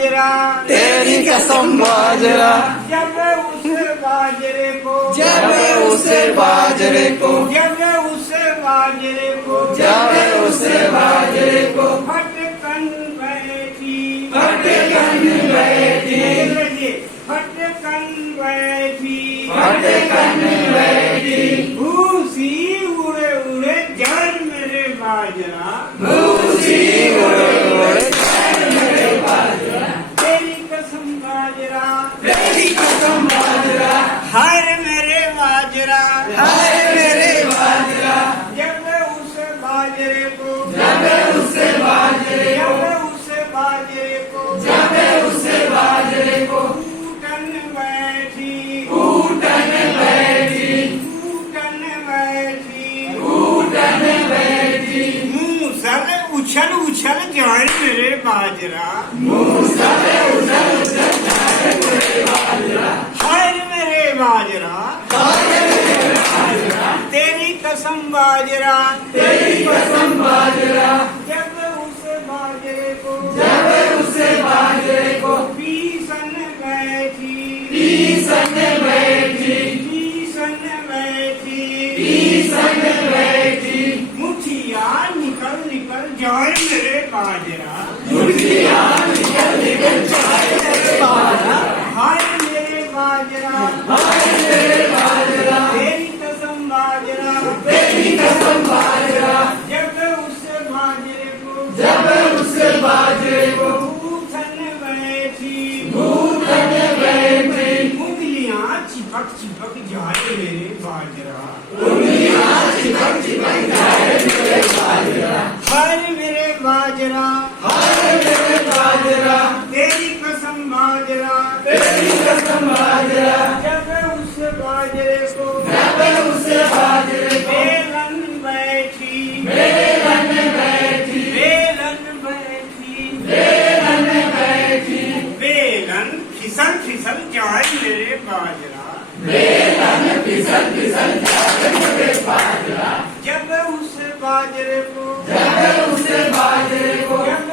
बाजरा, तेरी कसम बाजरा, जब उस बाजरे को, जब उस बाजरे को, जब उस बाजरे को, जब उस बाजरे को फटकन बैठी, फटकन बैठी, फटकन बैठी, फटकन बैठी, भूसी उड़े उड़े जान मेरे बाजरा, भूसी उड़े उड़े जान मेरे बाजरा, तेरी कसम बाजरा, तेरी कसम बाजरा, हाय मेरे बाजरा, हाय मेरे बाजरा, जब उस बाजरे को, जब उस बाजरे को, जब उस बाजरे को, जब उस बाजरे को फूटन बैठी, फूटन बैठी, फूटन बैठी, फूटन बैठी, मूसल उछल उछल जाए मेरे बाजरा, मूसल उछल उछल जाए मेरे बाजरा, हाय मेरे बाजरा, हाय मेरे बाजरा, तेरी कसम बाजरा, तेरी कसम बाजरा, जब उस बाजरे को, जब उस बाजरे को पीसन बैठी, पीसन बैठी, पीसन बैठी, पीसन बैठी, मुठिया निकल निकल जाए मेरे बाजरा, मुठिया निकल निकल जाए मेरे बाजरा, हाय मेरे बाजरा, हाय मेरे बाजरा, तेरी कसम बाजरा, तेरी कसम बाजरा, जब उस बाजरे को, जब उस बाजरे को भूथन बैठी, भूतन बैठी, उंगलियां चिपक चिपक जाए मेरे बाजरा, उंगलियां चिपक चिपक जाए मेरे बाजरा, हाय मेरे बाजरा, हाय मेरे बाजरा, तेरी कसम बाजरा, तेरी कसम बाजरा, जब उस बाजरे को, जब उस बाजरे को बेलन बैठी, बेलन बैठी, बेलन बैठी, बेलन बैठी, बेलन फिसल फिसल जाए मेरे बाजरा, बेलन फिसल फिसल जाए मेरे बाजरा, जब उस बाजरे को, जब उस बाजरे को जब